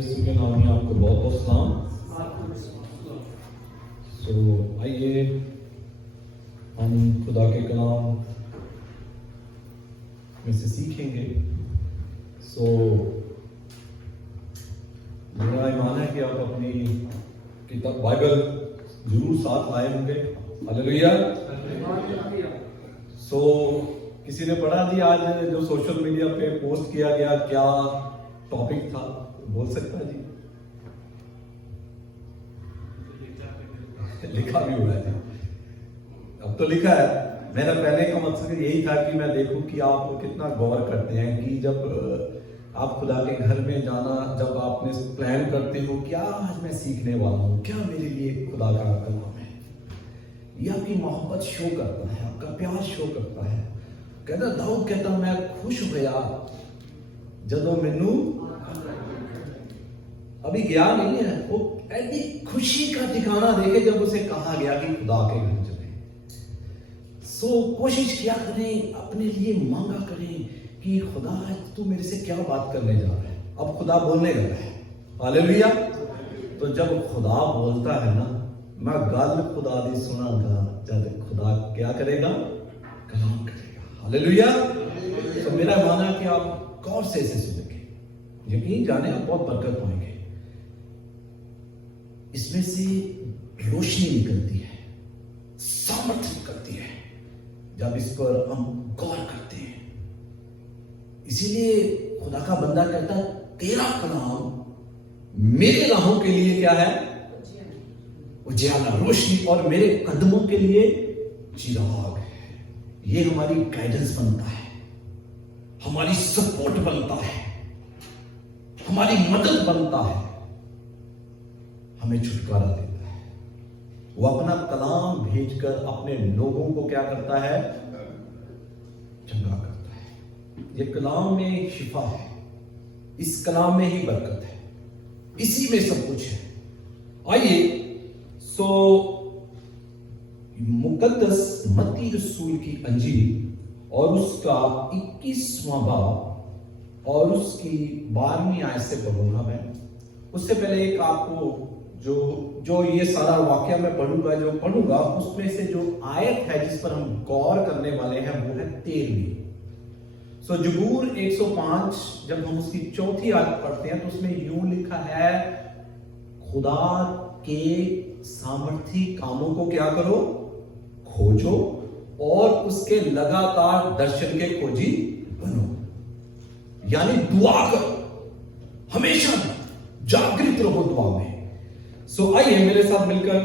यीशु के नाम में आपको बहुत बहुत सलाम। आइए हम खुदा के कलाम में से सीखेंगे। मेरा ईमान है कि आप अपनी किताब बाइबल जरूर साथ लाए होंगे। हालेलुया। किसी ने पढ़ा जी आज जो सोशल मीडिया पे पोस्ट किया गया, क्या टॉपिक था? बोल सकता है जी? लिखा भी हुआ है, अब तो लिखा है। मेरा पहले का मकसद यही था कि मैं देखूं कि आप कितना गौर करते हैं कि जब आप खुदा के घर में जाना, जब आपने प्लान करते हो क्या आज मैं सीखने वाला हूं, क्या मेरे लिए खुदा का कलाम है, ये आपकी मोहब्बत शो करता है, आपका प्यार शो करता है। कहता दाऊद कहता मैं खुश होया जदों मैनू अभी गया नहीं है, वो ऐसी खुशी का ठिकाना देखे जब उसे कहा गया कि खुदा के घर चले। कोशिश किया करें, अपने लिए मांगा करें कि खुदा तू मेरे से क्या बात करने जा रहा है। अब खुदा बोलने लगा है। हालेलुया। तो जब खुदा बोलता है ना, मैं गल खुदा दी सुनागा, जब खुदा क्या करेगा? कलाम करेगा। हालेलुया। तो मेरा मानना है कि आप गौर से इसे सुनेंगे, यकीन जाने आप बहुत बरकत पाएंगे। इसमें से रोशनी निकलती है, सामर्थ्य निकलती है जब इस पर हम गौर करते हैं। इसीलिए खुदा का बंदा कहता है तेरा कलाम मेरे राहों के लिए क्या है? उजियाला, रोशनी, और मेरे कदमों के लिए चिराग है। ये हमारी गाइडेंस बनता है, हमारी सपोर्ट बनता है, हमारी मदद बनता है, हमें छुटकारा देता है। वो अपना कलाम भेजकर अपने लोगों को क्या करता है? चंगा करता है। ये कलाम में शिफा है, इस कलाम में ही बरकत है, इसी में सब कुछ है। आइए मुकद्दस मत्ती रसूल की अंजील और उसका 21वां बाब और उसकी 12वीं आयत से पढ़ूंगा मैं। उससे पहले एक आपको जो ये सारा वाक्य मैं पढ़ूंगा उसमें से जो आयत है जिस पर हम गौर करने वाले हैं वो है 13वीं। जबूर 105 जब हम उसकी 4थी आयत पढ़ते हैं तो उसमें यूं लिखा है, खुदा के सामर्थी कामों को क्या करो? खोजो और उसके लगातार दर्शन के खोजी बनो। यानी दुआ करो, हमेशा जागृत रहो दुआ में। आइए मेरे साथ मिलकर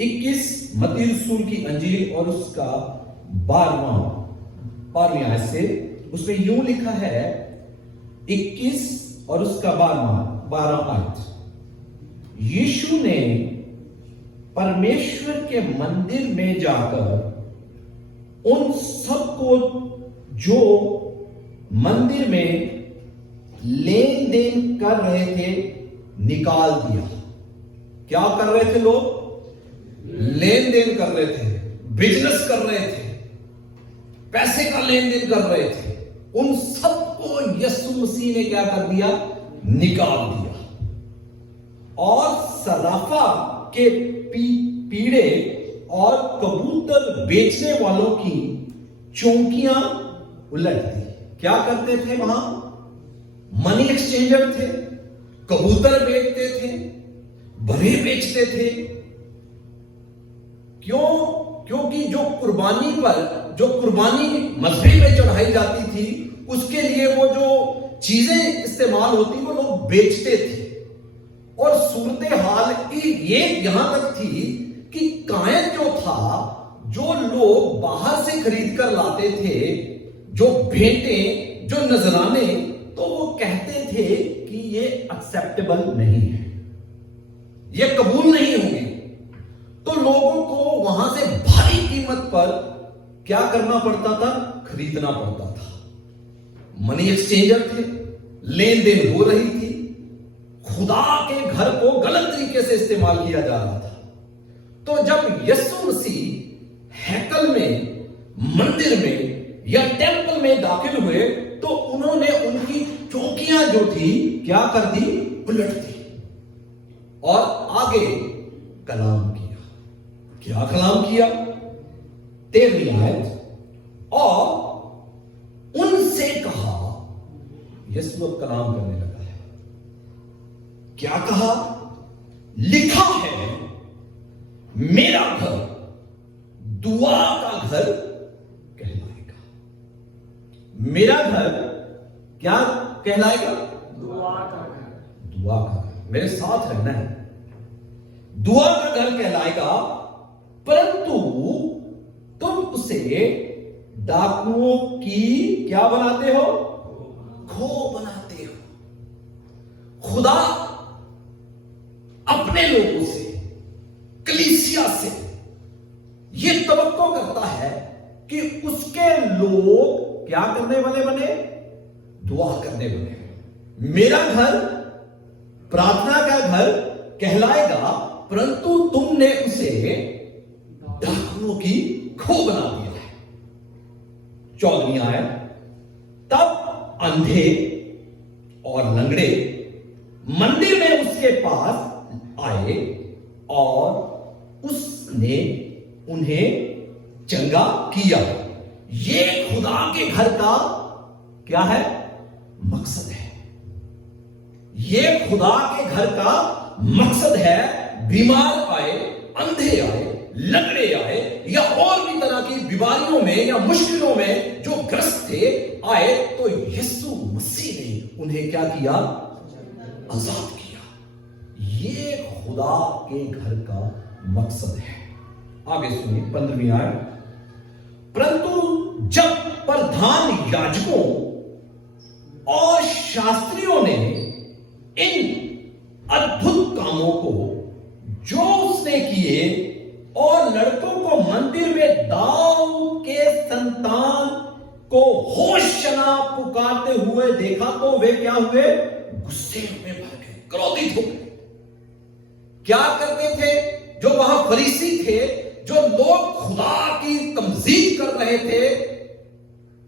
21 मत्ती रसूल की अंजील और उसका 12वीं आयत से, उसमें यूं लिखा है 21 और उसका 12 आयत। यीशु ने परमेश्वर के मंदिर में जाकर उन सबको जो मंदिर में लेन देन कर रहे थे निकाल दिया। क्या कर रहे थे लोग? लेन देन कर रहे थे, बिजनेस कर रहे थे, पैसे का लेन देन कर रहे थे। उन सबको यीशु मसीह ने क्या कर दिया? निकाल दिया। और सराफा के पीड़े और कबूतर बेचने वालों की चौकियां उलट दी। क्या करते थे वहां? मनी एक्सचेंजर थे, कबूतर बेचते थे, बड़े बेचते थे। क्योंकि जो कुर्बानी मजहब में चढ़ाई जाती थी उसके लिए वो जो चीजें इस्तेमाल होती वो लोग बेचते थे। और सूरत हाल की ये यहां तक थी कि कायन जो था, जो लोग बाहर से खरीद कर लाते थे, जो भेंटें, जो नजराने, तो वो कहते थे कि ये एक्सेप्टेबल नहीं है, ये कबूल नहीं होंगे। तो लोगों को वहां से भारी कीमत पर क्या करना पड़ता था? खरीदना पड़ता था। मनी एक्सचेंजर थे, लेन देन हो रही थी, खुदा के घर को गलत तरीके से इस्तेमाल किया जा रहा था। तो जब यीशु मसीह हैकल में, मंदिर में या टेंपल में दाखिल हुए तो उन्होंने उनकी चौकियां जो थी क्या कर दी? उलट दी। और आगे कलाम किया। क्या कलाम किया? 13वीं आयत, और उनसे कहा, यीशु अब कलाम करने लगा है। क्या कहा? लिखा है, मेरा घर दुआ का घर कहलाएगा। मेरा घर क्या कहलाएगा? दुआ का घर। दुआ का घर। मेरे साथ रहना है। दुआ का घर कहलाएगा, परंतु तुम उसे डाकुओं की क्या बनाते हो? खो बनाते हो। खुदा अपने लोगों से, कलीसिया से यह तवक्को करता है कि उसके लोग क्या करने वाले बने? दुआ करने बने। मेरा घर प्रार्थना का घर कहलाएगा, परंतु तुमने उसे डाकुओं की खो बना दिया है। 14वीं आयत, तब अंधे और लंगड़े मंदिर में उसके पास आए और उसने उन्हें चंगा किया। ये खुदा के घर का क्या है? मकसद है। ये खुदा के घर का मकसद है। बीमार आए, अंधे आए, लंगड़े आए, या और भी तरह की बीमारियों में या मुश्किलों में जो ग्रस्त थे आए, तो यीशु मसीह ने उन्हें क्या किया? आजाद किया। ये खुदा के घर का मकसद है। आगे सुनिए 15वीं आयत, परंतु जब प्रधान याजकों और शास्त्रियों ने इन अद्भुत कामों को जो उसने किए और लड़कों को मंदिर में दाऊद के संतान को होशना पुकारते हुए देखा, तो वे क्या हुए? गुस्से में भर गए, क्रोधित हो गए। क्या करते थे? जो वहां फरीसी थे, जो लोग खुदा की तमजीद कर रहे थे,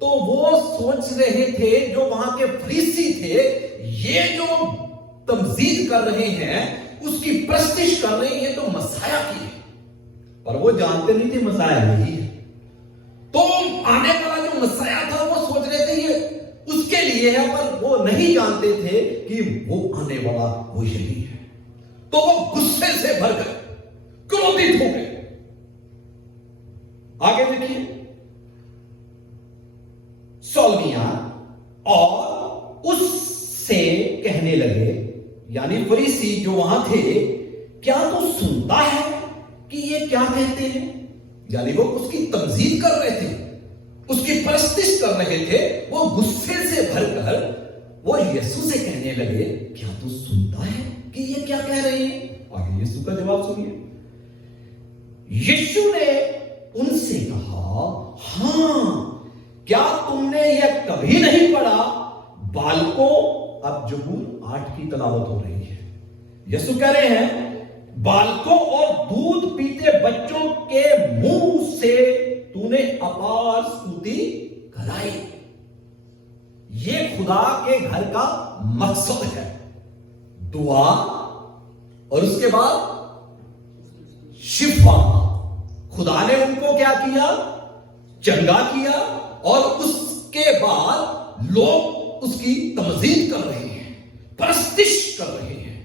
तो वो सोच रहे थे, जो वहां के फरीसी थे, ये जो तमजीद कर रहे हैं, उसकी प्रस्तिश कर रहे हैं, तो मसाया की है। पर वो जानते नहीं थे मसाया नहीं है। तो आने वाला जो मसाया था, वो सोच रहे थे ये उसके लिए है, पर वो नहीं जानते थे कि वो आने वाला वो यही है। तो वो गुस्से से भर गए, क्रोधित हो गए। आगे देखिए 16वीं आयत, और उससे कहने लगे, यानी फरीसी जो वहां थे, क्या तू सुनता है कि ये क्या कहते हैं? यानी वो उसकी तमजीद कर रहे थे, उसकी प्रस्तिश कर रहे थे। वो गुस्से से भरकर वो यीशु से कहने लगे, क्या तू सुनता है कि ये क्या कह रहे हैं? आगे यीशु का जवाब सुनिए। यीशु ने उनसे कहा, हां, क्या तुमने यह कभी नहीं पढ़ा? बालकों, अब जबूर 8 की तलावत हो रही है। यीशु कह रहे हैं, बालकों और दूध पीते बच्चों के मुंह से तूने अपार स्तुति कराई। ये खुदा के घर का मकसद है, दुआ, और उसके बाद शिफा। खुदा ने उनको क्या किया? चंगा किया, और उसके बाद लोग उसकी तमजीद कर रहे हैं, प्रस्तिश कर रहे हैं।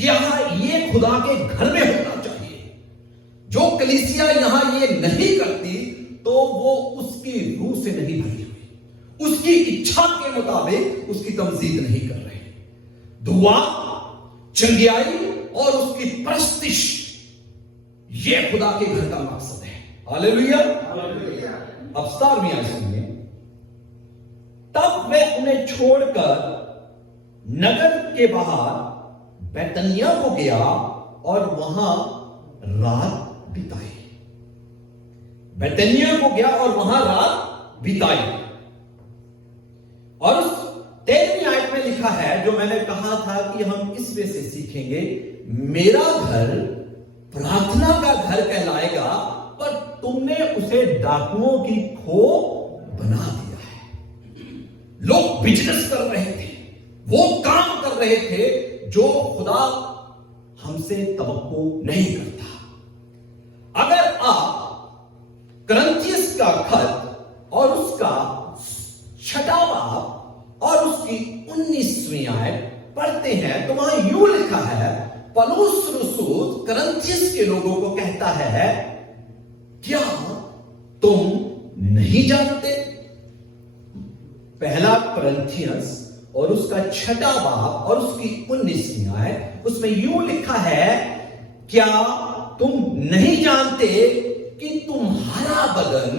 यहां ये खुदा के घर में होना चाहिए। जो कलीसिया यहां ये नहीं करती, तो वो उसकी रूह से नहीं भरी हुई, उसकी इच्छा के मुताबिक उसकी तमजीद नहीं कर रहे। दुआ, चंगियाई और उसकी प्रस्तिश, ये खुदा के घर का मकसद है। हालेलुया। अब 17वीं आयत सुनिए, तब वे उन्हें छोड़कर नगर के बाहर बैतनिया को गया और वहां रात बिताई। बैतनिया को गया और वहां रात बिताई। और उस 13वीं आयत में लिखा है, जो मैंने कहा था कि हम इसमें से सीखेंगे, मेरा घर प्रार्थना का घर कहलाएगा, पर तुमने उसे डाकुओं की खो बना दिया है। लोग बिजनेस कर रहे थे, वो काम कर रहे थे जो खुदा तुमसे तवक्को नहीं करता। अगर आप करंथियस का खत और उसका 6वां बाब और उसकी 19वीं आयत पढ़ते हैं तो वहां यूं लिखा है, पौलुस रसूल करंथियस के लोगों को कहता है, क्या तुम नहीं जानते? पहला करंथियस और उसका 6वां बाब और उसकी 19वीं आयत, उसमें यूं लिखा है, क्या तुम नहीं जानते कि तुम्हारा बदन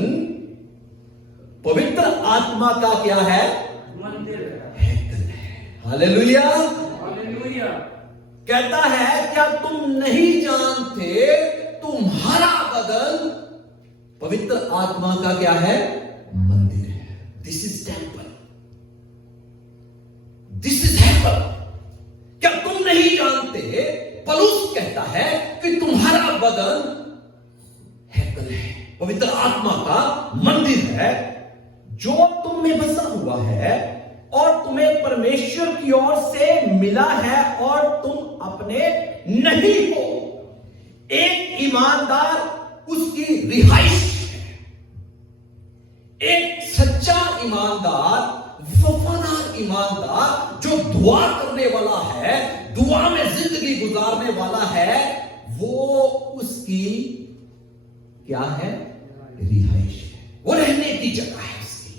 पवित्र आत्मा का क्या है? मंदिर हैकल है। हालेलुया। हालेलुया। कहता है, क्या तुम नहीं जानते तुम्हारा बदन पवित्र आत्मा का क्या है? मंदिर है। This is temple, this is हैकल। क्या तुम नहीं जानते? पौलुस कहता है कि तुम्हारा बदन हैकल है, पवित्र आत्मा का मंदिर है, जो तुम में बसा हुआ है और तुम्हें परमेश्वर की ओर से मिला है और तुम अपने नहीं हो। एक ईमानदार उसकी रिहाइश है। एक सच्चा ईमानदार, वफादार ईमानदार जो दुआ करने वाला है, दुआ में जिंदगी गुजारने वाला है, वो उसकी क्या है? रिहाइश है, वो रहने की जगह है उसकी।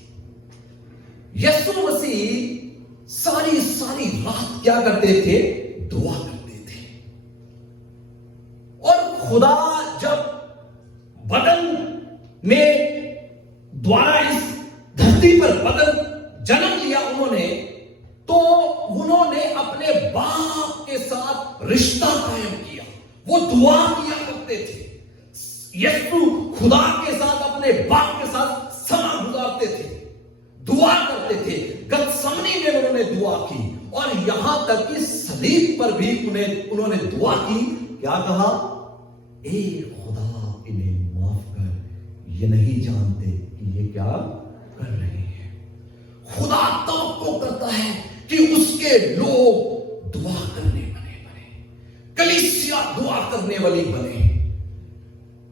यीशु मसीह सारी सारी रात क्या करते थे? दुआ करते थे। और खुदा जब बदन में द्वारा इस धरती पर बदन जन्म लिया उन्होंने अपने बाप के साथ रिश्ता कायम किया। वो दुआ किया करते थे। यीशु खुदा के साथ, अपने बाप के साथ समय गुजारते थे, दुआ करते थे। गतसमनी में उन्होंने दुआ की और यहां तक कि सलीब पर भी उन्होंने दुआ की। क्या कहा? ए खुदा, इन्हें माफ कर, ये नहीं जानते कि ये क्या कर रहे हैं। खुदा तवक्को करता है कि उसके लोग दुआ करने बने, कलीसिया दुआ करने वाली बने।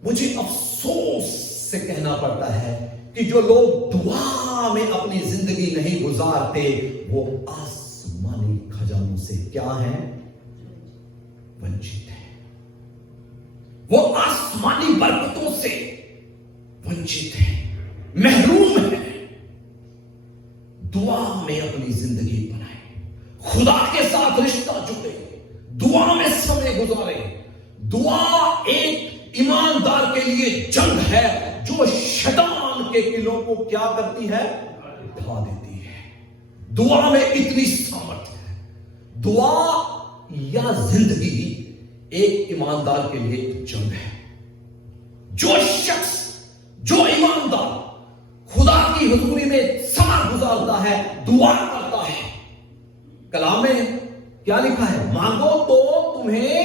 मुझे अफसोस से कहना पड़ता है कि जो लोग दुआ में अपनी जिंदगी नहीं गुजारते, वो आसमानी खजानों से क्या है? वंचित है। वो आसमानी बरकतों से वंचित है, महरूम है। दुआ में अपनी जिंदगी बनाए, खुदा के साथ रिश्ता जुड़े, दुआ में समय गुजारे। दुआ एक ईमानदार के लिए जंग है जो शैतान के किलों को क्या करती है? ढा देती है। दुआ में इतनी सामर्थ्य है। दुआ या जिंदगी एक ईमानदार के लिए जंग है। जो शख्स, जो ईमानदार खुदा की हुजूरी में समय गुजारता है, दुआ करता है, कलाम में क्या लिखा है? मांगो तो तुम्हें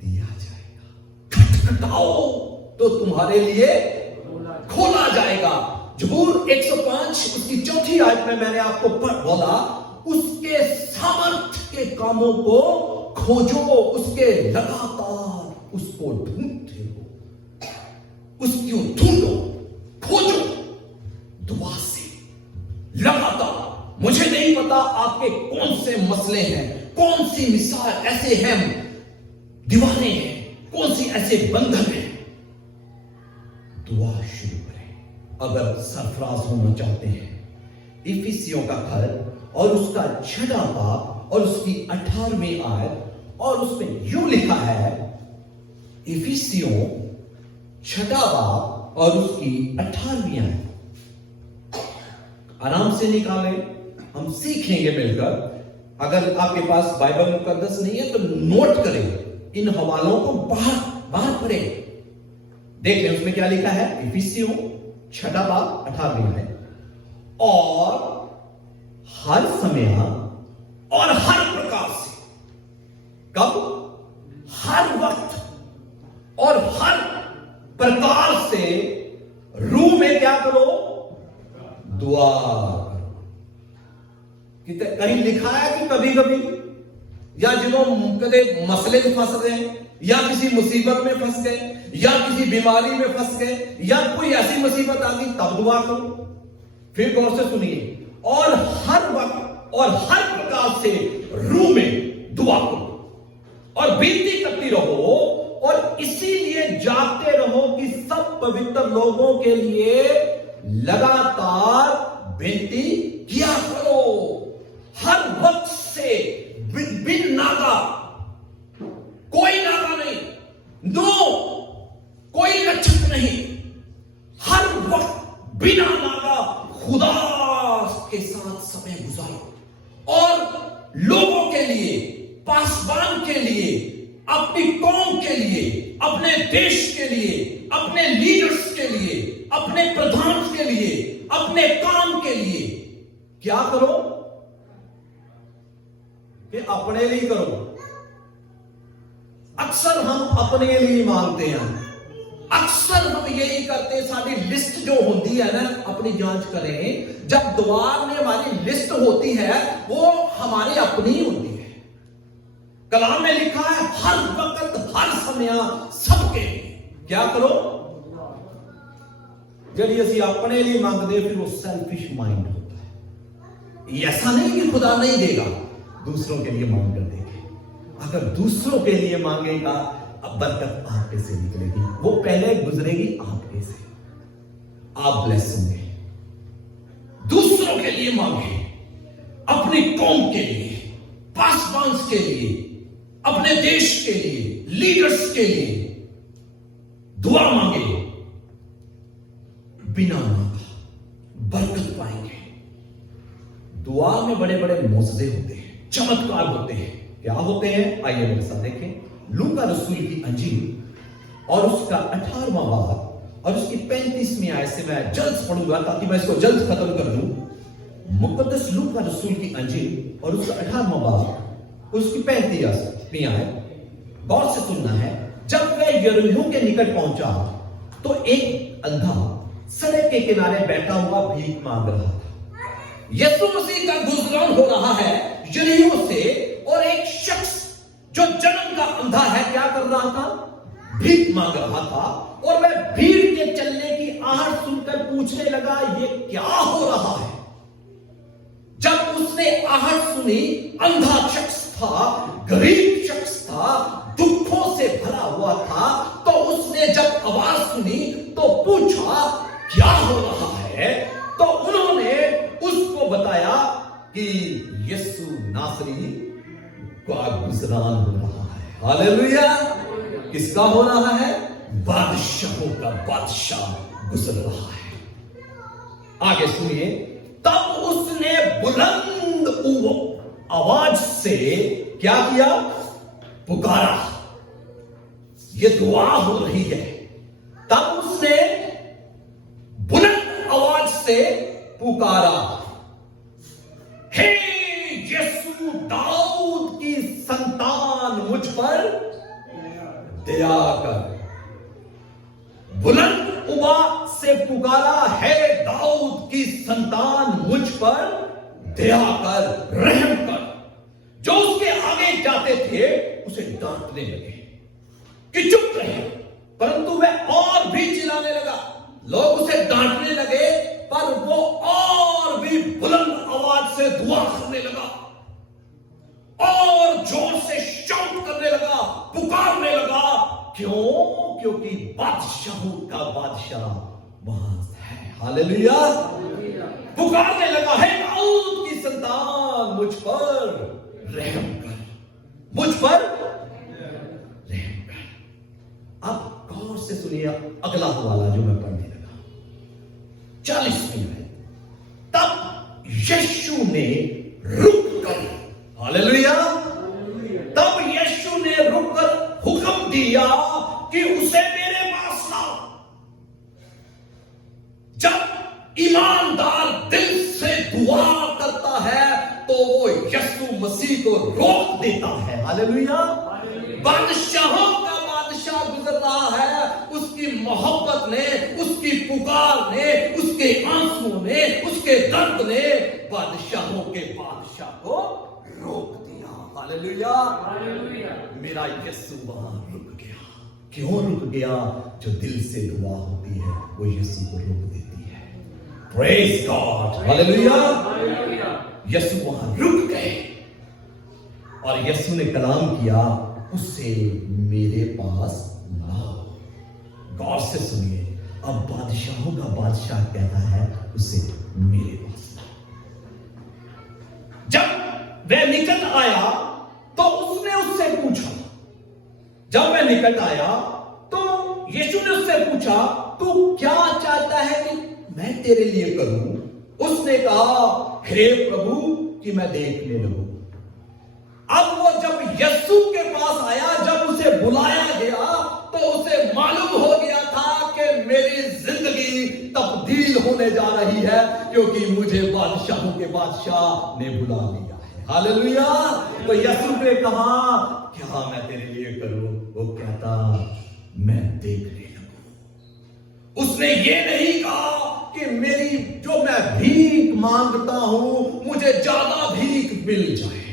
दिया जाएगा, खटखटाओ तो तुम्हारे लिए खोला जाएगा। जबूर 105 उसकी 4 आयत में मैंने आपको बोला, उसके सामर्थ्य के कामों को खोजो, उसके लगातार उसको ढूंढते हो, उसको ढूंढो, खोजो दुआ से लगातार। मुझे नहीं पता आपके कौन से मसले हैं, कौन सी मिसाल ऐसे हैं, दीवाने हैं, कौन सी ऐसे बंधन हैं। दुआ शुरू करें अगर सरफराज होना चाहते हैं। इफिसियों का खत और उसका 6वां बाब और उसकी 18वीं आयत, और उसमें यूं लिखा है, इफिसियों 6वां बाब और उसकी 18वीं आयत। आराम से निकालें, हम सीखेंगे मिलकर। अगर आपके पास बाइबल मुकद्दस नहीं है तो नोट करें, इन हवालों को बाहर पढ़ें। देख लें उसमें क्या लिखा है। इफिसियों 6वां बाब 18वीं आयत, और हर समय और हर प्रकार से, कब? हर वक्त और हर प्रकार से रूह में क्या करो? दुआ करो। कहीं लिखा है कि कभी कभी? ਜਾਂ ਜਦੋਂ ਕਦੇ ਮਸਲੇ 'ਚ ਫਸ ਗਏ या किसी मुसीबत में फंस गए या किसी बीमारी में फंस गए या कोई ऐसी मुसीबत आ गई, तब दुआ करो। फिर गौर से सुनिए, और हर वक्त और हर प्रकार से रूह में दुआ करो और विनती करती रहो और इसीलिए जागते रहो कि सब पवित्र लोगों के लिए लगातार विनती किया करो। हर वक्त से बिन नागा, कोई नागा नहीं, नो कोई लक्षण नहीं, हर वक्त बिना नागा खुदा के साथ समय गुजारो और लोगों के लिए, पासवान के लिए, अपनी कौम के लिए, अपने देश के लिए, अपने लीडर्स के लिए, अपने प्रधान के लिए, अपने काम के लिए क्या करो कि अपने लिए करो। अक्सर हम अपने लिए मांगते हैं, अक्सर हम यही करते, सारी लिस्ट जो होती है ना, अपनी जांच करें, जब दुआर में हमारी लिस्ट होती है वो हमारी अपनी होती है। कलाम में लिखा है हर वक्त हर समय सबके लिए क्या करो। जब ਅਸੀਂ अपने लिए मांगते फिर वो सेल्फिश माइंड होता है। ऐसा नहीं कि खुदा नहीं देगा, दूसरों के लिए मांग कर देगा। अगर दूसरों के लिए मांगेगा अब बरकत आपके से निकलेगी, वो पहले गुजरेगी आपके से, आप ब्लेस होंगे। दूसरों के लिए मांगे, अपनी कौम के लिए, पासवान के लिए, अपने देश के लिए, लीडर्स के लिए दुआ मांगे, बिना मांगा बरकत पाएंगे। दुआ में बड़े बड़े मौजज़े होते हैं, चमत्कार होते हैं। क्या होते हैं आइए मेरे साथ देखें। लूका रसूल की अंजील और उसका 18वां बाब और उसकी 35वीं आयत से मैं जल्द पढ़ूंगा ताकि मैं इसको जल्द खत्म कर दूं। मुकद्दस लूका रसूल की अंजील और उसका 18वां बाब उसकी 35वीं आयत गौर से सुनना है। जब वह यरीहो के निकट पहुंचा तो एक अंधा सड़क के किनारे बैठा हुआ भीख मांग रहा था। यीशु मसीह का गुजरान हो रहा है यरीहो से और एक शख्स जो जन्म का अंधा है क्या कर रहा था, भीख मांग रहा था। और वह भीड़ के चलने की आहट सुनकर पूछने लगा ये क्या हो रहा है। जब उसने आहट सुनी, अंधा शख्स था, गरीब शख्स था, दुखों से भरा हुआ था, तो उसने जब आवाज सुनी तो पूछा क्या हो रहा है। तो उन्होंने उसको बताया कि यीशु नासरी का गुजरान हो रहा है। हालेलुया। किसका हो रहा है? बादशाहों का बादशाह गुजर रहा है। आगे सुनिए। तब उसने बुलंद आवाज से क्या किया? पुकारा। ये दुआ हो रही है। तब उसने बुलंद आवाज से पुकारा, हे यीशु दाऊद की संतान मुझ पर दया कर। बुलंद आवाज से पुकारा, हे दाऊद की संतान मुझ पर दया कर, रहम कर। जो उसके आगे जाते थे उसे डांटने लगे कि चुप रहे, परंतु वह और भी चिल्लाने लगा। लोग उसे डांटने लगे पर वो और भी बुलंद आवाज से दुआ करने लगा और जोर से शाउट करने लगा, पुकारने लगा। क्यों? क्योंकि बादशाहों का बादशाह वहां है। हालेलुया। पुकारने लगा, हे दाऊद की संतान मुझ पर रहम कर, मुझ पर रहम कर। अब गौर से सुनिए अगला हवाला जो मैं पढ़ने लगा, 40वीं है। तब यीशु ने रुक कर, हालेलुया, तब यीशु ने रुक कर हुक्म दिया कि उसे मेरे पास लाओ। जब ईमानदार दिल से दुआ करता है तो वो यीशु मसीह को रोक देता है। हालेलुया। बादशाहों का बादशाह गुजर रहा है, उसकी मोहब्बत ने, उसकी पुकार ने, उसके आंसुओं ने, उसके दर्द ने बादशाहों के बादशाह को रोक दिया। हालेलुया। हालेलुया। मेरा यीशु वहां रुक गया। क्यों रुक गया? जो दिल से दुआ होती है वो यीशु को रोक देती है। Praise God, hallelujah. हालेलुया। यीशु वहां रुक गए और यीशु ने कलाम किया, उसे मेरे पास लाओ। गौर से सुनिए, अब बादशाहों का बादशाह कहता है उसे मेरे पास लाओ। जब वह निकट आया तो उसने उससे पूछा, जब वह निकट आया तो यीशु ने उससे पूछा, तू क्या चाहता है कि मैं तेरे लिए करूं? उसने कहा, हे प्रभु, कि मैं देखने लगूं। अब वो जब यीशु के पास आया, जब उसे बुलाया गया, तो उसे मालूम हो गया था कि मेरी जिंदगी तब्दील होने जा रही है, क्योंकि मुझे बादशाहों के बादशाह ने बुला लिया है। हालेलुया। तो यीशु ने कहा, क्या मैं तेरे लिए करूं? वो कहता, मैं देखने लगूं। उसने ये नहीं कहा कि मेरी जो मैं भीख मांगता हूं, मुझे ज्यादा भीख मिल जाए,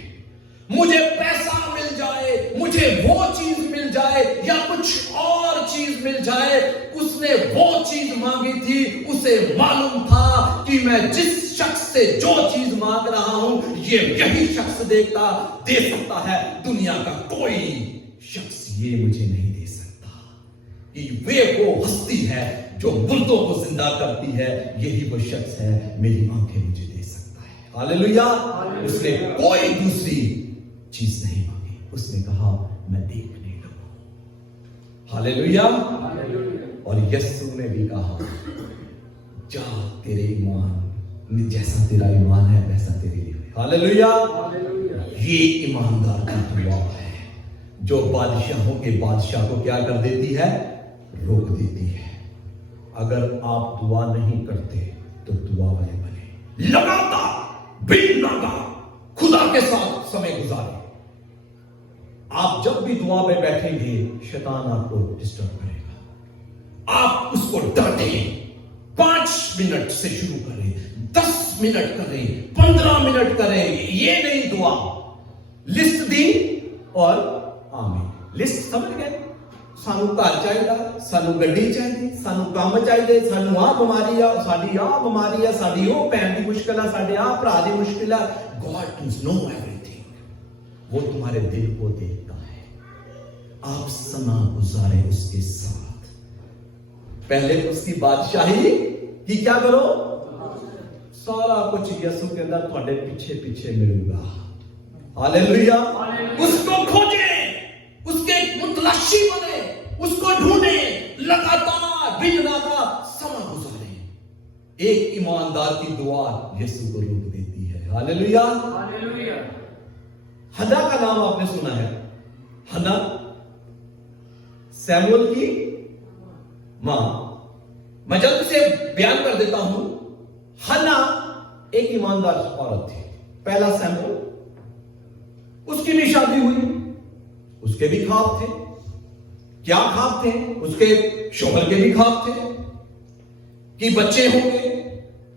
मुझे पैसा मिल जाए, मुझे वो चीज मिल जाए या कुछ और चीज मिल जाए। उसने वो चीज मांगी थी। उसे मालूम था कि मैं जिस शख्स से जो चीज मांग रहा हूं, ये यही शख्स दे सकता है। दुनिया का कोई शख्स ये मुझे नहीं दे सकता। कि वे वो हस्ती है जो मुर्दों को जिंदा करती है, यही वो शख्स है, मेरी आंखें मुझे दे सकता है। हालेलुया। उसने कोई दूसरी चीज नहीं मांगी। उसने कहा, मैं देखने लगूं। हालेलुया। और यीशु ने भी कहा, जा, तेरे ईमान, जैसा तेरा ईमान है वैसा तेरे लिए। हालेलुया। ये ईमानदार की दुआ है जो बादशाहों के बादशाह को क्या कर देती है? रोक देती है। अगर आप दुआ नहीं करते तो दुआ वाले बने, लगातार बिन नागा खुदा के साथ समय गुजारे। आप जब भी दुआ में बैठेंगे, शैतान आपको डिस्टर्ब करेगा। आप उसको डांटे। 5 मिनट से शुरू करें, 10 मिनट करें, 15 मिनट करें। ये नहीं दुआ लिस्ट दी और आमीन। लिस्ट समझ गए? सानू घर चाहिए, सानू गड्डी चाहिए, सानू काम चाहिए, सानू आ बीमारी आ, साडी आ बीमारी आ, साडी ओ भैन की मुश्किल है, साडे आ भरा दी मुश्किल है। God does know everything. वो तुम्हारे दिल को देखता है। आप समय गुजारे उसके साथ। पहले उसकी बादशाही की क्या करो? सारा कुछ यीशु के अंदर तुम्हारे पीछे पीछे मिलूगा। हालेलुया। उसको खोजे, उसके मुतलाशी बने, उसको ढूंढे, लगातार बिन नागा समय गुजारे। एक ईमानदार की दुआ यीशु को रोक देती है। हालेलुया। हालेलुया। हन्ना का नाम आपने सुना है? हन्ना सैमुअल की मां। मैं जल्द से बयान कर देता हूं। हन्ना एक ईमानदार औरत थी। पहला सैमुअल, उसकी भी शादी हुई, उसके भी ख्वाब थे। क्या ख्वाब थे? उसके शोहर के भी ख्वाब थे कि बच्चे होंगे,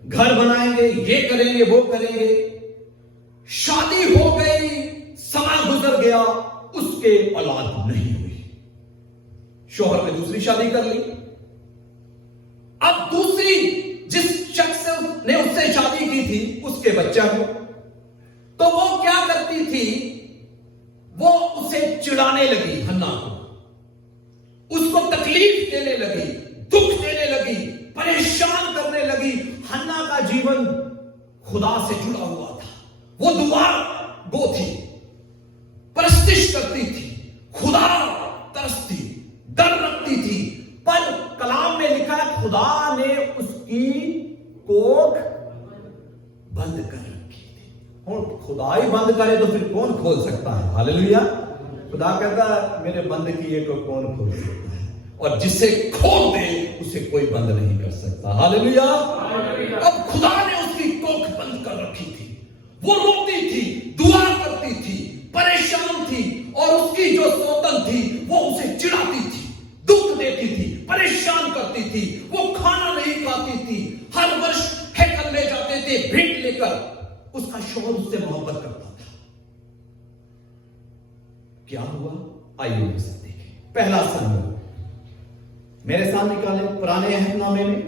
घर बनाएंगे, ये करेंगे, वो करेंगे। शादी हो गई, समय गुजर गया, उसके औलाद नहीं हुई। शोहर ने दूसरी शादी कर ली। अब दूसरी जिस शख्स ने उससे शादी की थी, उसके बच्चा हुआ। तो वो क्या करती थी? वो उसे चिढ़ाने लगी, हन्ना को, उसको तकलीफ देने लगी, दुख देने लगी, परेशान करने लगी। हन्ना का जीवन खुदा से जुड़ा हुआ था। वो दुआ गो थी, परस्तिश करती थी, खुदा तरसती, डर रखती थी। पर कलाम में लिखा है, खुदा ने उसकी कोख बंद कर रखी थी। और खुदा ही बंद करे तो फिर कौन खोल सकता है? हालेलुया। खुदा कहता है, मेरे बंद किए को कौन खोल सकता है? और जिसे खोल दे उसे कोई बंद नहीं कर सकता। हालेलुया। अब खुदा ने उसकी कोख बंद कर रखी थी। वो रोती थी, दुआ करती थी, परेशान थी, और उसकी जो सौतन थी वो उसे चिढ़ाती थी, दुख देती थी, परेशान करती थी। वो खाना नहीं खाती थी। हर वर्ष हैकल में जाते थे भेंट लेकर। उसका शोहर उससे मोहब्बत करता था। क्या हुआ, आइए मेरे साथ देखें। पहला शमूएल, मेरे सामने निकाले पुराने अहदनामे में,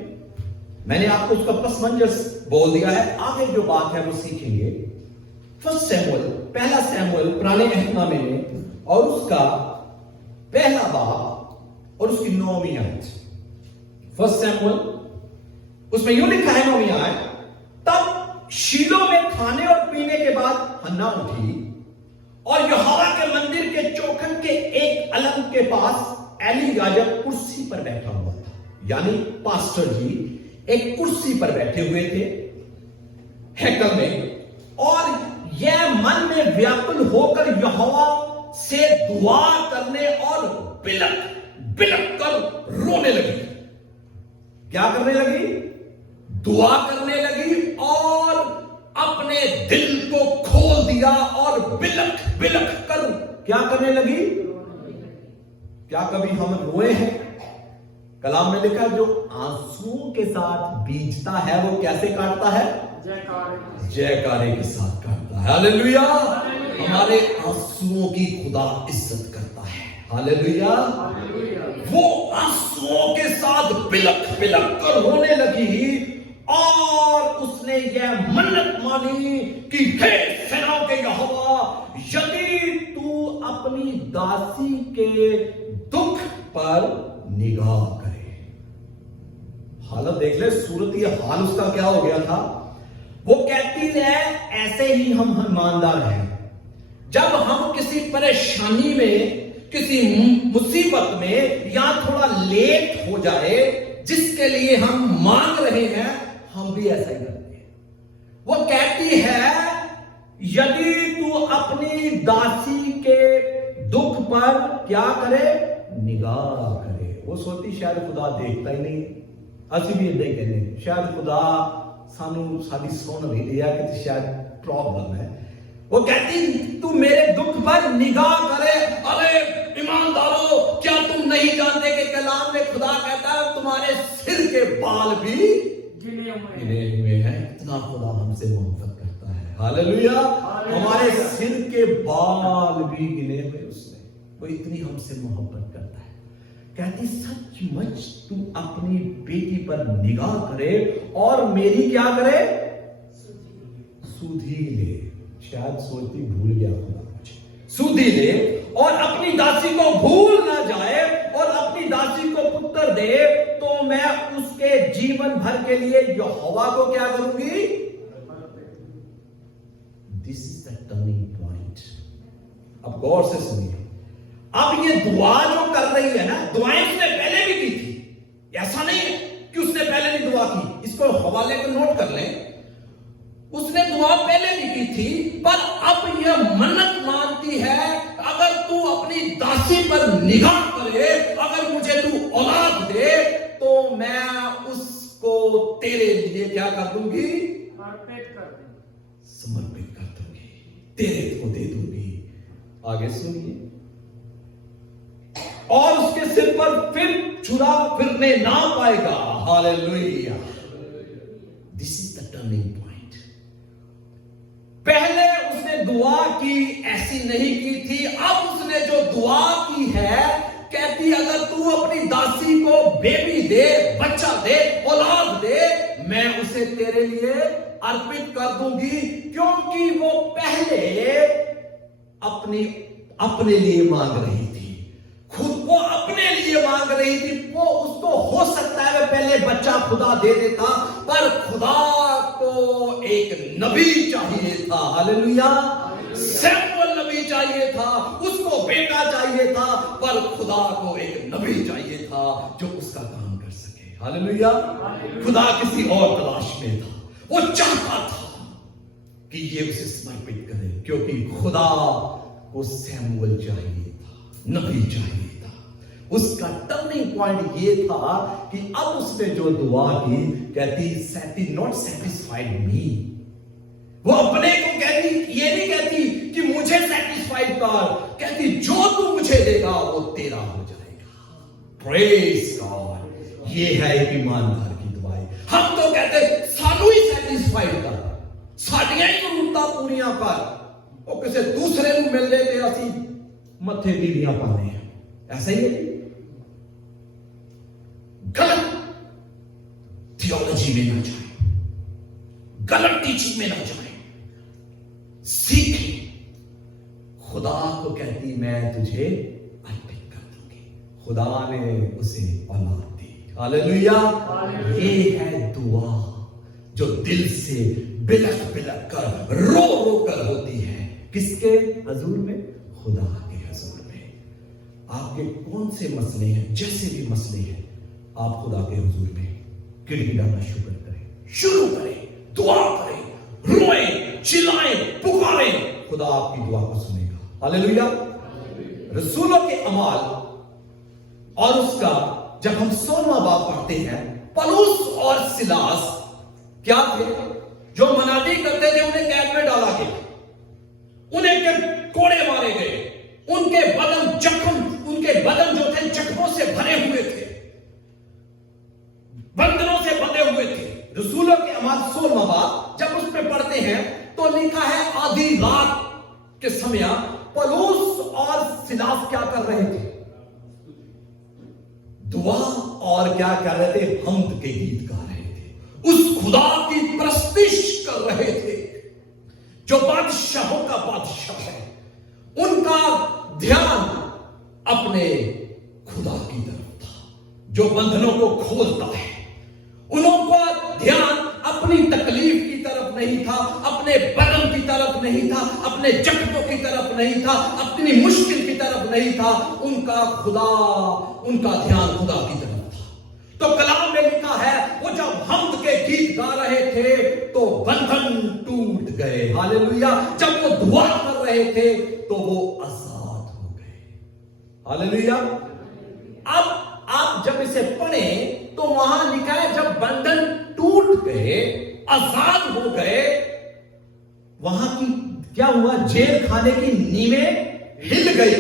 मैंने आपको उसका पस मंजर बोल दिया है, आगे जो बात है वो सीखेंगे। फर्स्ट शमूएल, पहला शमूएल पुराने अहदनामे में और उसका पहला बाब और उसकी 9वीं आयत। फर्स्ट शमूएल उसमें यूं लिखा है 9वीं आयत, तब शीलो में खाने और पीने के बाद हन्ना उठी और यहोवा के मंदिर के चौखट के एक अलग के पास एली याजक कुर्सी पर बैठा हुआ था। यानी पास्टर जी एक कुर्सी पर बैठे हुए थे हैकल में, और यह मन में व्याकुल होकर यहोवा से दुआ करने और बिलक बिलक कर रोने लगी। क्या करने लगी? दुआ करने लगी और अपने दिल को खोल दिया और बिलक बिलक कर क्या करने लगी? क्या कभी हम रोए हैं? कलाम में लिखा, जो आंसुओं के साथ बीजता है वो कैसे काटता है? जयकारे के साथ काटता है। हालेलुया। हमारे आंसुओं की खुदा इज्जत करता है। हालेलुया। वो आंसुओं के साथ बिलक बिलक कर रोने लगी और उसने यह मन्नत मानी कि हे सेनाओं के यहोवा, यदि तू अपनी दासी के दुख पर निगाह करे। हालत देख ले, सूरत ये हाल उसका क्या हो गया था। वो कहती है ऐसे ही हम ईमानदार हैं, जब हम किसी परेशानी में, किसी मुसीबत में या थोड़ा लेट हो जाए जिसके लिए हम मांग रहे हैं, हम भी ऐसा ही करते हैं। वो कहती है यदि तू अपनी दासी के दुख पर क्या करे? निगाह करे। वो सोचती शायद खुदा देखता ही नहीं, असि भी इदा ही कहते शायद खुदा सानू साडी सुन नहीं दिया कि शायद प्रॉब्लम है। वो कहती तू मेरे दुख पर निगाह करे। अरे ईमानदारों, क्या तुम नहीं जानते कि कलाम में खुदा कहता है तुम्हारे सिर के बाल भी गिने हुए हैं। इतना खुदा हमसे मोहब्बत करता है। हालेलुया। हमारे सिर के बाल भी गिने हुए उसने, वो इतनी हमसे मोहब्बत करता है। कहती सचमुच तू अपनी बेटी पर निगाह करे और मेरी क्या करे? सुधी ले। शायद सोचती भूल गया खुदा मुझे। सुधी ले और अपनी दासी को भूल ना जाए और अपनी दासी को पुत्र दे, तो मैं उसके जीवन भर के लिए यहोवा को क्या करूंगी? This is the turning point. अब गौर से सुनिए। अब ये दुआ जो कर रही है ना, दुआएं उसने पहले भी की थी। ऐसा नहीं है कि उसने पहले नहीं दुआ की। इसको हवाले को नोट कर लें। उसने दुआ पहले भी की थी, पर अब यह मन्नत मानती है अगर तू अपनी दासी पर निगाह करे, अगर मुझे तू औलाद दे, तो मैं उसको तेरे लिए क्या कर दूंगी? समर्पित कर दूंगी, तेरे को दे दूंगी। आगे सुनिए। और उसके सिर पर फिर छुरा फिरने ना पाएगा। Hallelujah. This is the turning point. पहले उसने दुआ की, ऐसी नहीं की थी। अब उसने जो दुआ की है, कहती अगर तू अपनी दासी को बेबी दे, बच्चा दे, औलाद दे, मैं उसे तेरे लिए अर्पित कर दूंगी। क्योंकि वो पहले अपने लिए मांग रही थी, खुद को अपने लिए मांग रही थी। वो उसको हो सकता है पहले बच्चा खुदा दे देता, पर खुदा को एक नबी चाहिए था। हालेलुया। सैमुअल नबी चाहिए था, उसको बेटा चाहिए था, पर खुदा को एक नबी चाहिए था जो उसका काम कर सके। हालेलुया। खुदा किसी और तलाश में था। वो चाहता था कि ये उसे समर्पित करे, क्योंकि खुदा को सैमुअल चाहिए था, नबी चाहिए था। उसका टर्निंग पॉइंट ये था कि अब उसने जो दुआ की, कहती नॉट सेटिस्फाइड मी। वो अपने को कहती, ये नहीं कहती कि मुझे सेटिस्फाइड कर, कहती जो तू मुझे देगा वो तेरा हो जाएगा। Praise God. ये है एक ईमानदार की दुआएं। हम तो कहते सानू ही सेटिस्फाइड कर, साडियां ही जरूरतां पूरियां कर। वो किसी दूसरे को मिल ले ते असी मथे बीवियां पाने हैं, ऐसा ही है। गलत थियोलॉजी में ना जाए, गलत टीचिंग में ना जाए, सीखे। खुदा को कहती मैं तुझे अर्पित कर दूंगी। खुदा ने उसे औलाद दी। हालेलुया। ये है दुआ जो दिल से बिलख बिलख कर रो रो कर होती है। किसके हजूर में? खुदा के हजूर में। आपके कौन से मसले हैं, जैसे भी मसले हैं, आप खुदा के हुजूर में गिड़गिड़ाना शुरू करें, दुआ करें, रोएं, चिल्लाएं, पुकारें। खुदा आपकी दुआ को सुनेगा। हालेलुया। रसूलों के अमाल और उसका जब हम 16वां बाब पढ़ते हैं, पौलुस और सिलास क्या थे? जो मनादी करते थे, उन्हें कैद में डाला गया, उन्हें कोड़े मारे गए, उनके बदन जो थे जख्मों से भरे हुए थे, बंधनों से बंधे हुए थे। रसूलों के अमाल 16वां बाब जब उस पे पढ़ते हैं तो लिखा है आधी रात के समय पौलुस और सिलास क्या कर रहे थे? दुआ और क्या कर रहे थे? हम्द के गीत गा रहे थे, उस खुदा की प्रस्तिश कर रहे थे जो बादशाहों का बादशाह है। उनका ध्यान अपने खुदा की तरफ था जो बंधनों को खोलता है। उनका ध्यान अपनी तकलीफ की तरफ नहीं था, अपने बदन की तरफ नहीं था, अपने जख्मों की तरफ नहीं था, अपनी मुश्किल की तरफ नहीं था। उनका ध्यान खुदा की तरफ था। तो कलाम में लिखा है वो जब हम्द के गीत गा रहे थे तो बंधन टूट गए। हालेलुया। जब वो दुआ कर रहे थे तो वो आजाद हो गए। हालेलुया। अब आप जब इसे पढ़ें तो वहां लिखा है जब बंधन टूट गए, आजाद हो गए, वहां की क्या हुआ? जेल खाने की नींवें हिल गई।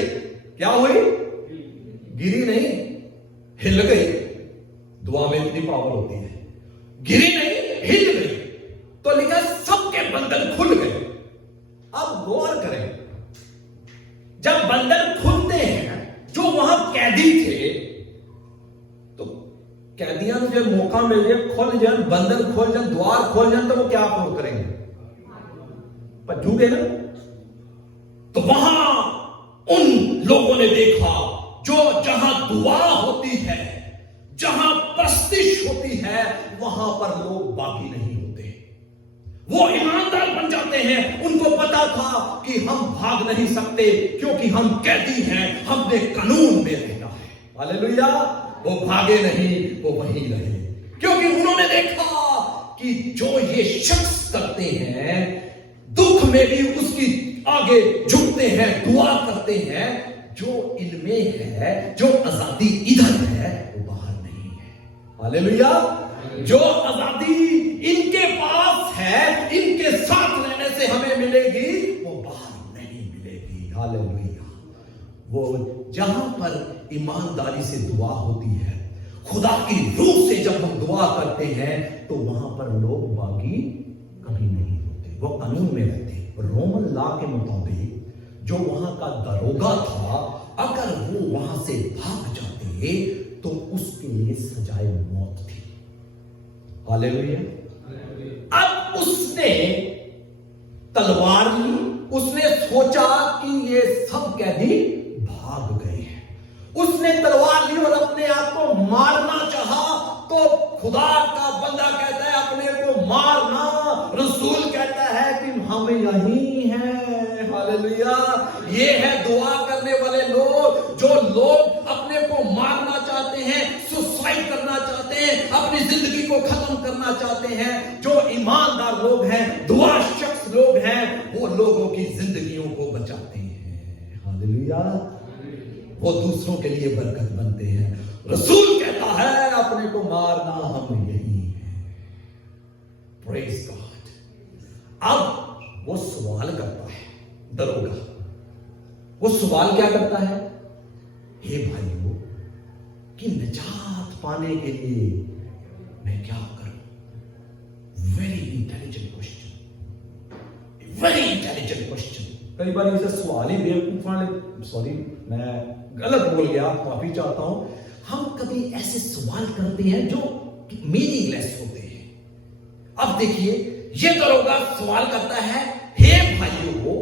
क्या हुई? गिरी नहीं, हिल गई। दुआ में इतनी पावर होती है। गिरी नहीं, हिल गई। तो लिखा सबके बंधन खुल गए। अब गौर करें, जब बंधन खुलते हैं, जो वहां कैदी थे, तो कैदियां जो मौका मिल जाए, खोल जाए, बंधन खोल जाए, द्वार खोल जाए, तो वो क्या करेंगे? भजूगे ना। तो वहां उन लोगों ने देखा जो जहां दुआ होती है, जहां प्रस्तिश होती है, वहां पर लोग बाकी नहीं होते। वो ईमानदार बन जाते हैं। उनको पता था कि हम भाग नहीं सकते क्योंकि हम कैदी हैं, हमने कानून में रहना है। हालेलुया। वो भागे नहीं, वो वहीं रहे, क्योंकि उन्होंने देखा कि जो ये शख्स करते हैं, दुख में भी उसकी आगे झुकते हैं, दुआ करते हैं। जो इनमें है, जो आजादी इधर है, वो बाहर नहीं है। हालेलुया। जो आजादी इनके पास है, इनके साथ रहने से हमें मिलेगी, वो बाहर नहीं मिलेगी। हालेलुया। वो जहां पर ईमानदारी से दुआ होती है, खुदा की रूह से जब हम दुआ करते हैं, तो वहां पर लोग बागी कभी नहीं होते, वो कानून में रहते। रोमन लॉ के मुताबिक जो वहां का दरोगा था, अगर वो वहां से भाग जाते तो उसके लिए सजाए मौत थी। हालेलुया। अब उसने तलवार ली, उसने सोचा कि ये सब कैदी भाग गए हैं, उसने तलवार ली और अपने आप को मारना चाहा। तो खुदा का बंदा कहता है अपने को मारना, रसूल कहता है कि हम यही हैं। हालेलुया। ये है दुआ करने वाले लोग, जो लोग अपने को मारना चाहते हैं, सुसाइड करना चाहते हैं, अपनी जिंदगी को खत्म करना चाहते हैं। जो ईमानदार लोग हैं, दुआ शख्स लोग हैं, वो लोगों की जिंदगियों को बचाते हैं। हालेलुया। वो दूसरों के लिए बरकत बनते हैं। रसूल कहता है अपने को मारना, हम यही हैं। Praise God. अब वो सवाल करता है, दरोगा वो सवाल क्या करता है? हे भाइयों, कि निजात पाने के लिए मैं क्या करूं? Very intelligent question, very intelligent question. कई बार इसे सवाल ही बेवकूफ वाले, सॉरी मैं गलत बोल गया, माफी चाहता हूं, हम कभी ऐसे सवाल करते हैं जो मीनिंगलेस होते हैं। अब देखिए, ये दरोगा सवाल करता है, हे भाइयों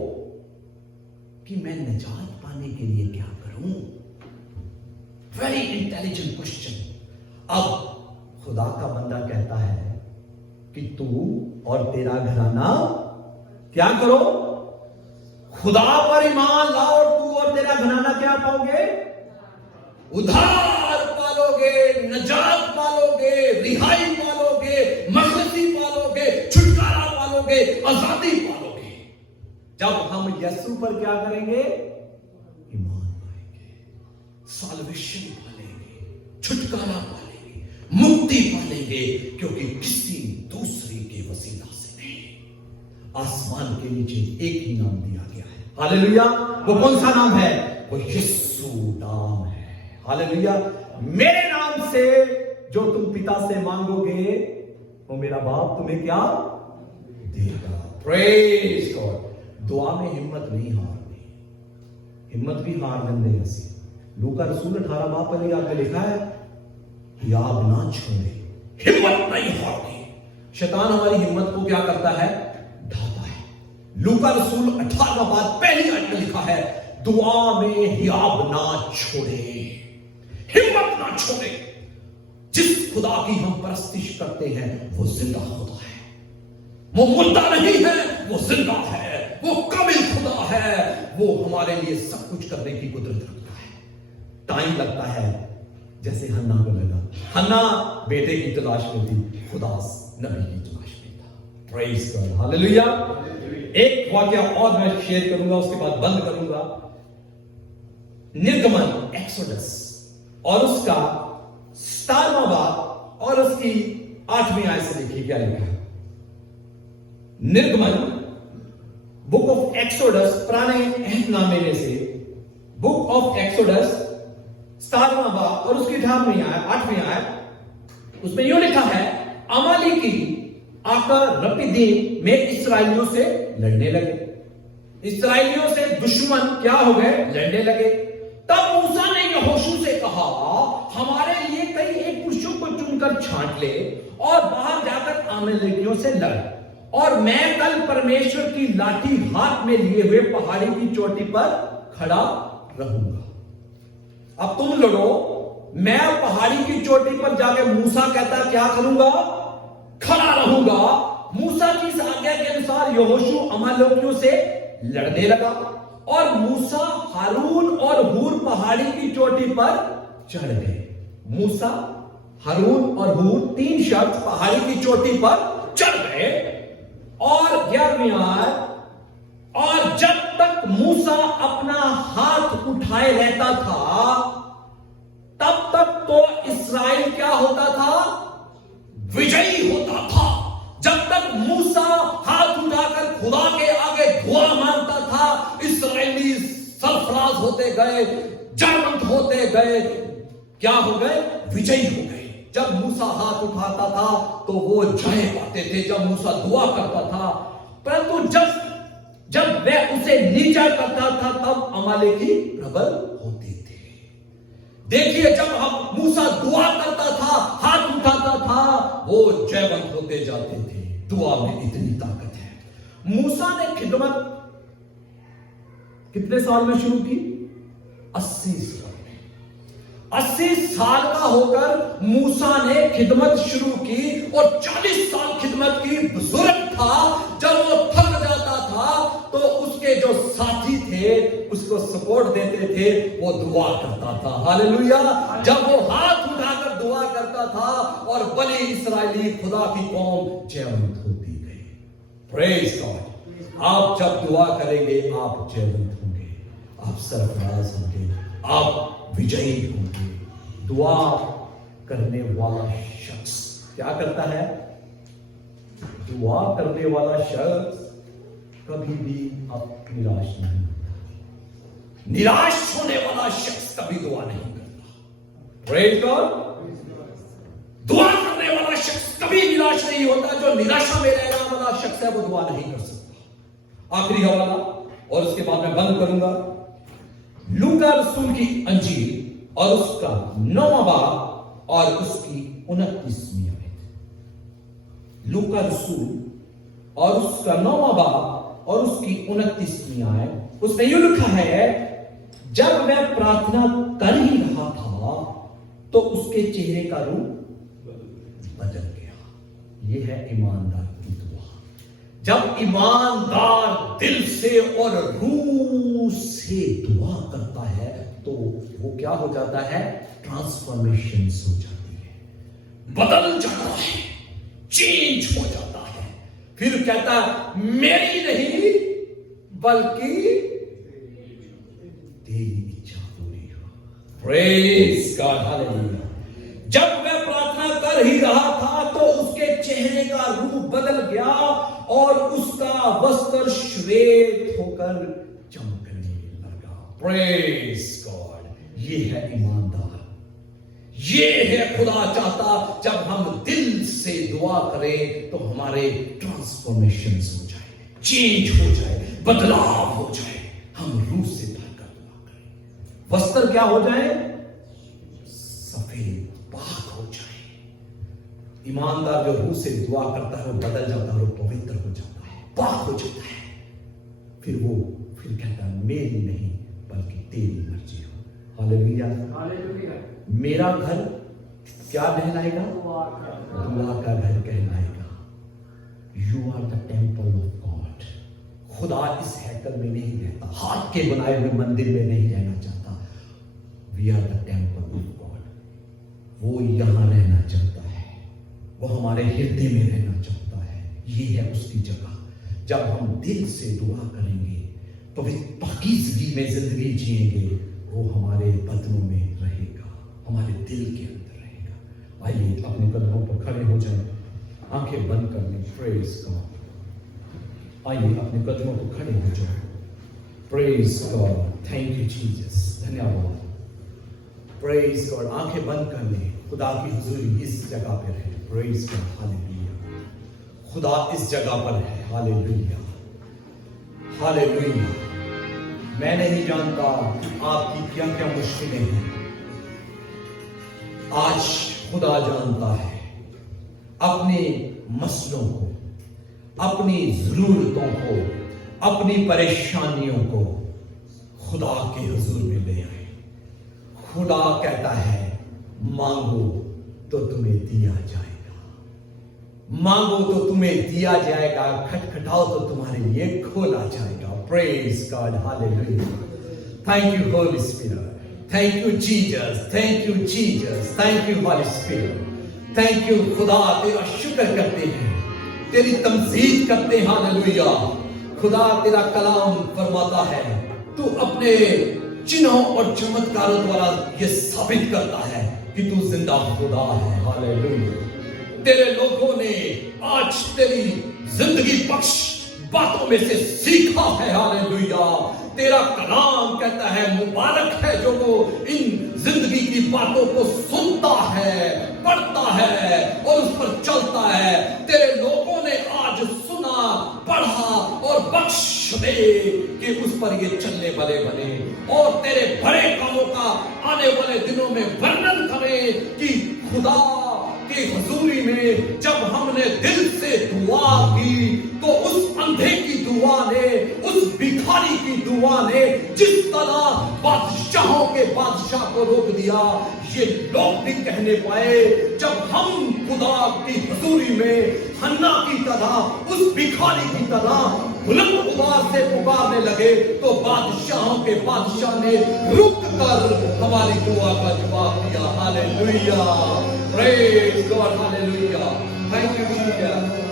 कि मैं निजात पाने के लिए क्या करूं? Very intelligent question. अब खुदा का बंदा कहता है कि तू और तेरा घराना क्या करो? खुदा पर ईमान लाओ और तू और तेरा घराना क्या पाओगे? उद्धार पालोगे, नजात पालोगे, रिहाई पालोगे, मखलसी पालोगे, छुटकारा पालोगे, आजादी पालोगे। जब हम यीशु पर क्या करेंगे? ईमान लाएंगे, साल्वेशन पालेंगे, छुटकारा पालेंगे, मुक्ति पालेंगे, क्योंकि किसी दूसरे के वसीला से नहीं, आसमान के नीचे एक ही नाम दिया गया है। हालेलुया। वो कौन सा नाम है? वो यीशु नाम है। हालेलुया। मेरे नाम से जो तुम पिता से मांगोगे वो मेरा बाप तुम्हें क्या देगा। Praise God. दुआ में हिम्मत नहीं हारनी, हिम्मत भी हार देंगे ऐसे। लूका रसूल 18 बाप पहले आगे लिखा है, याद ना छोड़े, हिम्मत नहीं हारनी। शैतान हमारी हिम्मत को क्या करता है? ढाता है। लूका रसूल 18 बाप पहली आयत में लिखा है, दुआ में हियाब ना छोड़े, हिम्मत ना छोड़े। जिस खुदा की हम परस्तिश करते हैं वो जिंदा खुदा है, वो मुर्दा नहीं है, वो जिंदा है, वो काबिल खुदा है, वो हमारे लिए सब कुछ करने की कुदरत रखता है। टाइम लगता है जैसे हन्ना को लगा। हन्ना बेटे की तलाश में थी, खुदा नबी की तलाश में था। Praise God. हालेलुया। एक वाक्य और मैं शेयर करूंगा, उसके बाद बंद करूंगा। निर्गमन, एक्सोडस और उसका 17वां बाब और उसकी 8वीं आयत से देखिए क्या लिखा है। निर्गमन, बुक ऑफ एक्सोडस, पुराने अहदनामे में से बुक ऑफ एक्सोडस 17वां बाब और उसकी 8वीं आयत, उसमें यूं लिखा है, अमालेकी आकर रपीदीम में इसराइलियों से लड़ने लगे। इसराइलियों से दुश्मन क्या हो गए? लड़ने लगे। तब मूसा ने यहोशू से कहा, हमारे लिए कई एक पुरुषों को चुनकर छांट ले और बाहर जाकर अमालेकियों से लड़, और मैं कल परमेश्वर की लाठी हाथ में लिए हुए पहाड़ी की चोटी पर खड़ा रहूंगा। अब तुम लड़ो, मैं पहाड़ी की चोटी पर जाकर, मूसा कहता क्या करूंगा? खड़ा रहूंगा। मूसा की इस आज्ञा के अनुसार यहोशू अमालेकियों से लड़ने लगा, और मूसा, हारून और हूर पहाड़ी की चोटी पर चढ़ गए। मूसा, हारून और हूर 3 शख्स पहाड़ी की चोटी पर चढ़ गए। और 11वीं आयत, और जब तक मूसा अपना हाथ उठाए रहता था तब तक तो इस्राएल क्या होता था? विजयी होता था। जब तक मूसा हाथ उठाकर खुदा के आगे दुआ मांगता था, इस्राएली सरफराज होते गए, जयवंत होते गए, क्या हो गए? विजयी हो गए। जब मूसा हाथ उठाता था तो वो जय पाते थे, जब मूसा दुआ करता था। परंतु जब वह उसे नीचा करता था तब अमालेकी प्रबल होते थे। देखिए, जब हम मूसा दुआ करता था, हाथ उठाता था, वो जयवंत होते जाते थे। दुआ में इतनी ताकत है। मूसा ने खिदमत कितने साल में शुरू की? 80 साल में। 80 साल का होकर मूसा ने खिदमत शुरू की, और 40 साल खिदमत की। बुजुर्ग था, जब वो थक जाता था तो उसके जो साथी थे उसको सपोर्ट देते थे, वो दुआ करता था। हालेलुया। जब वो हाथ उठाकर दुआ करता था और बनी इस्राएली खुदा की कौम जयवंत होती गई। Praise God. आप जब दुआ करेंगे आप जयवंत होंगे, आप सरफराज होंगे, आप विजयी होंगे। दुआ करने वाला शख्स क्या करता है? दुआ करने वाला शख्स कभी भी अब निराश नहीं होता। निराश होने वाला शख्स कभी दुआ नहीं करता। Praise God. दुआ करने वाला शख्स कभी निराश नहीं होता। जो निराशा में रहने वाला शख्स है वो दुआ नहीं कर सकता। आखिरी हवाला और उसके बाद मैं बंद करूंगा। लूका रसूल की अंजील और उसका 9वां बाब और उसकी 29वीं आयत। लूका रसूल और उसका 9वां बाब और उसकी 29वीं आयत, उसमें यूं लिखा है, जब वह प्रार्थना कर ही रहा था तो उसके चेहरे का रूप बदल गया। यह है ईमानदार की दुआ। जब ईमानदार दिल से और रूह से दुआ करता है तो वो क्या हो जाता है? ट्रांसफॉर्मेशन हो जाती है, बदल जाता है, चेंज हो जाता है। फिर कहता है, मेरी नहीं बल्कि तेरी इच्छा पूरी हो। Praise God, hallelujah. जब वह प्रार्थना कर ही रहा था तो उसके चेहरे का रूप बदल गया और उसका वस्त्र श्वेत होकर चमकने लगा। Praise God. ये है ईमानदार, ये है खुदा चाहता जब हम दिल से दुआ करें तो हमारे ट्रांसफॉर्मेशन हो जाए, चेंज हो जाए, बदलाव हो जाए। हम रूह से भरकर दुआ करें, वस्त्र क्या हो जाए? सफेद, पाक हो जाए। ईमानदार जो रूह से दुआ करता है वो बदल जाता है, वो पवित्र हो जाता है, पाक हो जाता है। फिर कहता है, मेरी नहीं बल्कि तेरी मर्जी हो। Hallelujah, hallelujah. मेरा घर क्या कहलाएगा? दुआ का घर कहलाएगा। You are the temple of God. खुदा इस हैकल में नहीं रहता, हाथ के बनाए हुए मंदिर में नहीं रहना चाहता। We are the temple of God. वो यहां रहना चाहता है, वो हमारे हृदय में रहना चाहता है। ये है उसकी जगह। जब हम दिल से दुआ करेंगे तो वे पाकीज़गी में जिंदगी जिएंगे, वो हमारे बदनों में रहेगा, हमारे दिल के अंदर रहेगा। आइए अपने कदमों पर खड़े हो जाएं, आंखें बंद कर लें। Praise God. आइए अपने कदमों पर खड़े हो जाएं। Praise God. Thank you Jesus, धन्यवाद। Praise God. आंखें बंद कर लें। खुदा की हुजूरी इस जगह पर है। Praise God, hallelujah. खुदा इस जगह पर है। Hallelujah, hallelujah. मैं नहीं जानता आपकी क्या क्या मुश्किलें हैं, आज खुदा जानता है। अपने मसलों को, अपनी जरूरतों को, अपनी परेशानियों को खुदा के हुजूर में ले आए। खुदा कहता है, मांगो तो तुम्हें दिया जाएगा, मांगो तो तुम्हें दिया जाएगा, खटखटाओ तो तुम्हारे लिए खोला जाएगा। Praise God, hallelujah. Thank you Holi spirit, thank you Jesus, thank you Jesus, thank you Holi spirit, thank you खुदा। तेरा शुक्र करते हैं, तेरी तमजीद करते हैं। हालेलुया। खुदा तेरा कलाम फरमाता है, तू अपने चिन्हों और चमत्कारों द्वारा यह साबित करता है कि तू जिंदा खुदा है। हालेलुया। तेरे लोगों ने आज तेरी जिंदगी बख्श बातों में से सीखा है। हालेलुया। तेरा कलाम कहता है, मुबारक है जो वो इन जिंदगी की बातों को सुनता है, पढ़ता है और उस पर चलता है। तेरे लोगों ने आज सुना, पढ़ा और बख्श दे कि उस पर ये चलने वाले बने और तेरे बड़े कामों का आने वाले दिनों में वर्णन करें कि खुदा की हुजूरी में जब हमने दिल से दुआ की तो उस अंधे की दुआ ने, उस भिखारी की दुआ ने जिस तरह बादशाहों के बादशाह को रोक दिया, ये लोग भी कहने पाए जब हम खुदा की हुजूरी में हन्ना की तरह, उस भिखारी की तरह बुलंद आवाज से पुकारने लगे तो बादशाहों के बादशाह ने रुक कर हमारी दुआ का जवाब दिया। Hallelujah, praise God, hallelujah. Thank you Jesus.